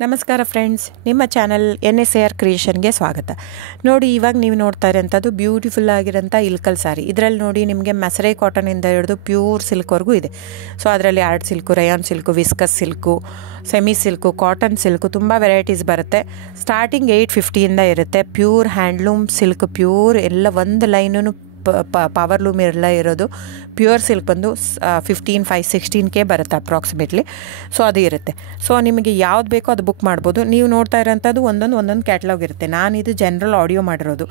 ನಮಸ್ಕಾರ ಫ್ರೆಂಡ್ಸ್, ನಿಮ್ಮ channel NSAR ಕ್ರಿಯೇಷನ್ಗೆ ಸ್ವಾಗತ. ನೋಡಿ, ಇವಾಗ ನೀವು ನೋಡ್ತಾ ಇರೋಂಥದ್ದು ಬ್ಯೂಟಿಫುಲ್ ಆಗಿರೋಂಥ ಇಲ್ಕಲ್ ಸಾರಿ. ಇದರಲ್ಲಿ ನೋಡಿ ನಿಮಗೆ ಮಸರೈ ಕಾಟನಿಂದ ಹಿಡಿದು ಪ್ಯೂರ್ ಸಿಲ್ಕ್ವರೆಗೂ ಇದೆ. ಸೊ ಅದರಲ್ಲಿ art silk, Riyan silk, viscus silk, semi silk, cotton silk ತುಂಬ ವೆರೈಟೀಸ್ ಬರುತ್ತೆ. ಸ್ಟಾರ್ಟಿಂಗ್ 850ಇಂದ ಇರುತ್ತೆ. ಪ್ಯೂರ್ ಹ್ಯಾಂಡ್ಲೂಮ್ ಸಿಲ್ಕ್, ಪ್ಯೂರ್ ಎಲ್ಲ ಒಂದು ಲೈನು ಪವರ್ ಲೂಮ್ ಎಲ್ಲ ಇರೋದು. ಪ್ಯೂರ್ ಸಿಲ್ಕ್ ಬಂದು 16K ಬರುತ್ತೆ ಅಪ್ರಾಕ್ಸಿಮೇಟ್ಲಿ. ಸೊ ಅದು ಇರುತ್ತೆ. ಸೊ ನಿಮಗೆ ಯಾವ್ದು ಬೇಕೋ ಅದು ಬುಕ್ ಮಾಡ್ಬೋದು. ನೀವು ನೋಡ್ತಾ ಇರೋಂಥದ್ದು ಒಂದೊಂದು ಕ್ಯಾಟ್ಲಾಗ್ ಇರುತ್ತೆ. ನಾನಿದು ಜನರಲ್ ಆಡಿಯೋ ಮಾಡಿರೋದು.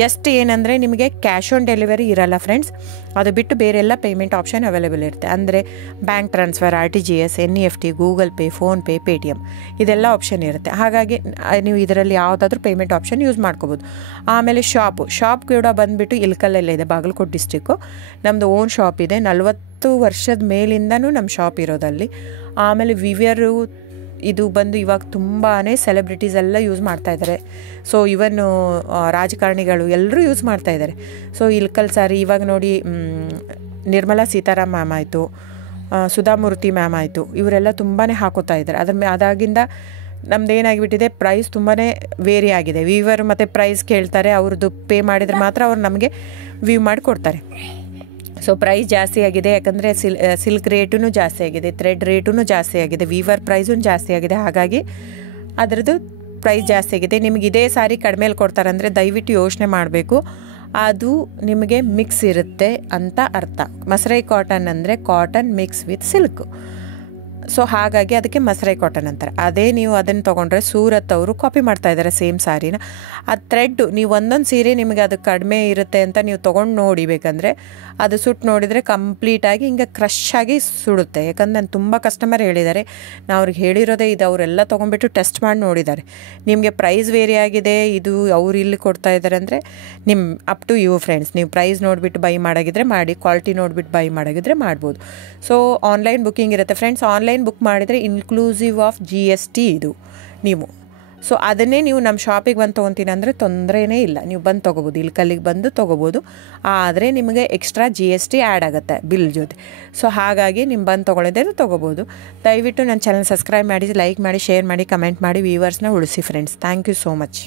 ಜಸ್ಟ್ ಏನಂದರೆ ನಿಮಗೆ ಕ್ಯಾಶ್ ಆನ್ ಡೆಲಿವರಿ ಇರಲ್ಲ ಫ್ರೆಂಡ್ಸ್. ಅದು ಬಿಟ್ಟು ಬೇರೆಲ್ಲ ಪೇಮೆಂಟ್ ಆಪ್ಷನ್ ಅವೈಲೇಬಲ್ ಇರುತ್ತೆ. ಅಂದರೆ bank transfer, RTGS, NEFT, Google pay, PhonePe, Paytm ಇದೆಲ್ಲ ಆಪ್ಷನ್ ಇರುತ್ತೆ. ಹಾಗಾಗಿ ನೀವು ಇದರಲ್ಲಿ ಯಾವುದಾದ್ರೂ ಪೇಮೆಂಟ್ ಆಪ್ಷನ್ ಯೂಸ್ ಮಾಡ್ಕೋಬೋದು. ಆಮೇಲೆ ಶಾಪ್ ಕೂಡ ಬಂದುಬಿಟ್ಟು ಇಲ್ಕಲ್ಲೇ ಇದೆ, ಬಾಗಲಕೋಟೆ ಡಿಸ್ಟಿಕ್ಕು. ನಮ್ಮದು ಓನ್ ಶಾಪ್ ಇದೆ. 40 ವರ್ಷದ ಮೇಲಿಂದನೂ ನಮ್ಮ ಶಾಪ್ ಇರೋದಲ್ಲಿ. ಆಮೇಲೆ ವಿವಿಯರು ಇದು ಬಂದು ಇವಾಗ ತುಂಬಾ ಸೆಲೆಬ್ರಿಟೀಸ್ ಎಲ್ಲ ಯೂಸ್ ಮಾಡ್ತಾಯಿದ್ದಾರೆ. ಸೊ ಇವನ್ನು ರಾಜಕಾರಣಿಗಳು ಎಲ್ಲರೂ ಯೂಸ್ ಮಾಡ್ತಾಯಿದ್ದಾರೆ. ಸೊ ಇಲ್ಕಲ್ ಸಾರಿ ಇವಾಗ ನೋಡಿ, ನಿರ್ಮಲಾ ಸೀತಾರಾಮ್ ಮ್ಯಾಮ್ ಆಯಿತು, ಸುಧಾಮೂರ್ತಿ ಮ್ಯಾಮ್ ಆಯಿತು, ಇವರೆಲ್ಲ ತುಂಬಾ ಹಾಕೋತಾ ಇದ್ದಾರೆ. ಅದಾಗಿಂದ ನಮ್ದು ಏನಾಗಿಬಿಟ್ಟಿದೆ, ಪ್ರೈಸ್ ತುಂಬಾ ವೇರಿ ಆಗಿದೆ. ವೀವರ್ ಮತ್ತು ಪ್ರೈಸ್ ಕೇಳ್ತಾರೆ, ಅವ್ರದ್ದು ಪೇ ಮಾಡಿದರೆ ಮಾತ್ರ ಅವ್ರು ನಮಗೆ ವ್ಯೂ ಮಾಡಿ ಕೊಡ್ತಾರೆ. ಸೊ ಪ್ರೈಸ್ ಜಾಸ್ತಿ ಆಗಿದೆ, ಯಾಕಂದರೆ ಸಿಲ್ಕ್ ರೇಟೂ ಜಾಸ್ತಿ ಆಗಿದೆ, ಥ್ರೆಡ್ ರೇಟೂ ಜಾಸ್ತಿ ಆಗಿದೆ, ವೀವರ್ ಪ್ರೈಸೂ ಜಾಸ್ತಿ ಆಗಿದೆ. ಹಾಗಾಗಿ ಅದರದ್ದು ಪ್ರೈಸ್ ಜಾಸ್ತಿ ಆಗಿದೆ. ನಿಮಗೆ ಇದೇ ಸಾರಿ ಕಡಿಮೆಲಿ ಕೊಡ್ತಾರಂದರೆ ದಯವಿಟ್ಟು ಯೋಚನೆ ಮಾಡಬೇಕು. ಅದು ನಿಮಗೆ ಮಿಕ್ಸ್ ಇರುತ್ತೆ ಅಂತ ಅರ್ಥ. ಮಸರೈ ಕಾಟನ್ ಅಂದರೆ cotton mix with silk. So ಹಾಗಾಗಿ ಅದಕ್ಕೆ ಮಸರೈ ಕಾಟನ್ ಅಂತಾರೆ. ಅದೇ ನೀವು ಅದನ್ನು ತೊಗೊಂಡ್ರೆ ಸೂರತ್ ಅವರು ಕಾಪಿ ಮಾಡ್ತಾಯಿದ್ದಾರೆ ಸೇಮ್ ಸಾರಿನ. ಆ ಥ್ರೆಡ್ಡು ನೀವು ಒಂದೊಂದು ಸೀರೆ ನಿಮಗೆ ಅದು ಕಡಿಮೆ ಇರುತ್ತೆ ಅಂತ ನೀವು ತೊಗೊಂಡು ನೋಡಿ, ಬೇಕಂದರೆ ಅದು ಸುಟ್ಟು ನೋಡಿದರೆ ಕಂಪ್ಲೀಟಾಗಿ ಹಿಂಗೆ ಕ್ರಶ್ ಆಗಿ ಸುಡುತ್ತೆ. ಯಾಕಂದ್ರೆ ನಾನು ತುಂಬ ಕಸ್ಟಮರ್ ಹೇಳಿದ್ದಾರೆ, ನಾವು ಅವ್ರಿಗೆ ಹೇಳಿರೋದೇ ಇದು. ಅವರೆಲ್ಲ ತೊಗೊಂಡ್ಬಿಟ್ಟು ಟೆಸ್ಟ್ ಮಾಡಿ ನೋಡಿದ್ದಾರೆ. ನಿಮಗೆ ಪ್ರೈಸ್ ವೇರಿ ಆಗಿದೆ, ಇದು ಅವ್ರು ಇಲ್ಲಿ ಕೊಡ್ತಾ ಇದ್ದಾರೆ ಅಂದರೆ ನಿಮ್ಮ ಅಪ್ ಟು ಯು ಫ್ರೆಂಡ್ಸ್. ನೀವು ಪ್ರೈಸ್ ನೋಡಿಬಿಟ್ಟು ಬೈ ಮಾಡೋಗಿದ್ರೆ ಮಾಡಿ, ಕ್ವಾಲಿಟಿ ನೋಡಿಬಿಟ್ಟು ಬೈ ಮಾಡೋಗಿದ್ರೆ ಮಾಡ್ಬೋದು. ಸೊ ಆನ್ಲೈನ್ ಬುಕ್ಕಿಂಗ್ ಇರುತ್ತೆ ಫ್ರೆಂಡ್ಸ್. ಆನ್ಲೈನ್ ಬುಕ್ ಮಾಡಿದರೆ ಇನ್ಕ್ಲೂಸಿವ್ ಆಫ್ GST ಇದು ನೀವು. ಸೊ ಅದನ್ನೇ ನೀವು ನಮ್ಮ ಶಾಪಿಗೆ ಬಂದು ತೊಗೊತೀನಿ ಅಂದರೆ ತೊಂದರೆನೇ ಇಲ್ಲ, ನೀವು ಬಂದು ತೊಗೋಬೋದು, ಇಲ್ಕಲ್ಲಿಗೆ ಬಂದು ತೊಗೋಬೋದು. ಆದರೆ ನಿಮಗೆ ಎಕ್ಸ್ಟ್ರಾ GST ಆ್ಯಡ್ ಆಗುತ್ತೆ ಬಿಲ್ ಜೊತೆ. ಸೊ ಹಾಗಾಗಿ ನೀವು ಬಂದು ತೊಗೊಳ್ಳೋದೇ ತೊಗೋಬೋದು. ದಯವಿಟ್ಟು ನನ್ನ ಚಾನಲ್ ಸಬ್ಸ್ಕ್ರೈಬ್ ಮಾಡಿ, ಲೈಕ್ ಮಾಡಿ, ಶೇರ್ ಮಾಡಿ, ಕಮೆಂಟ್ ಮಾಡಿ, ವ್ಯೂವರ್ಸ್ನ ಉಳಿಸಿ friends. Thank you so much.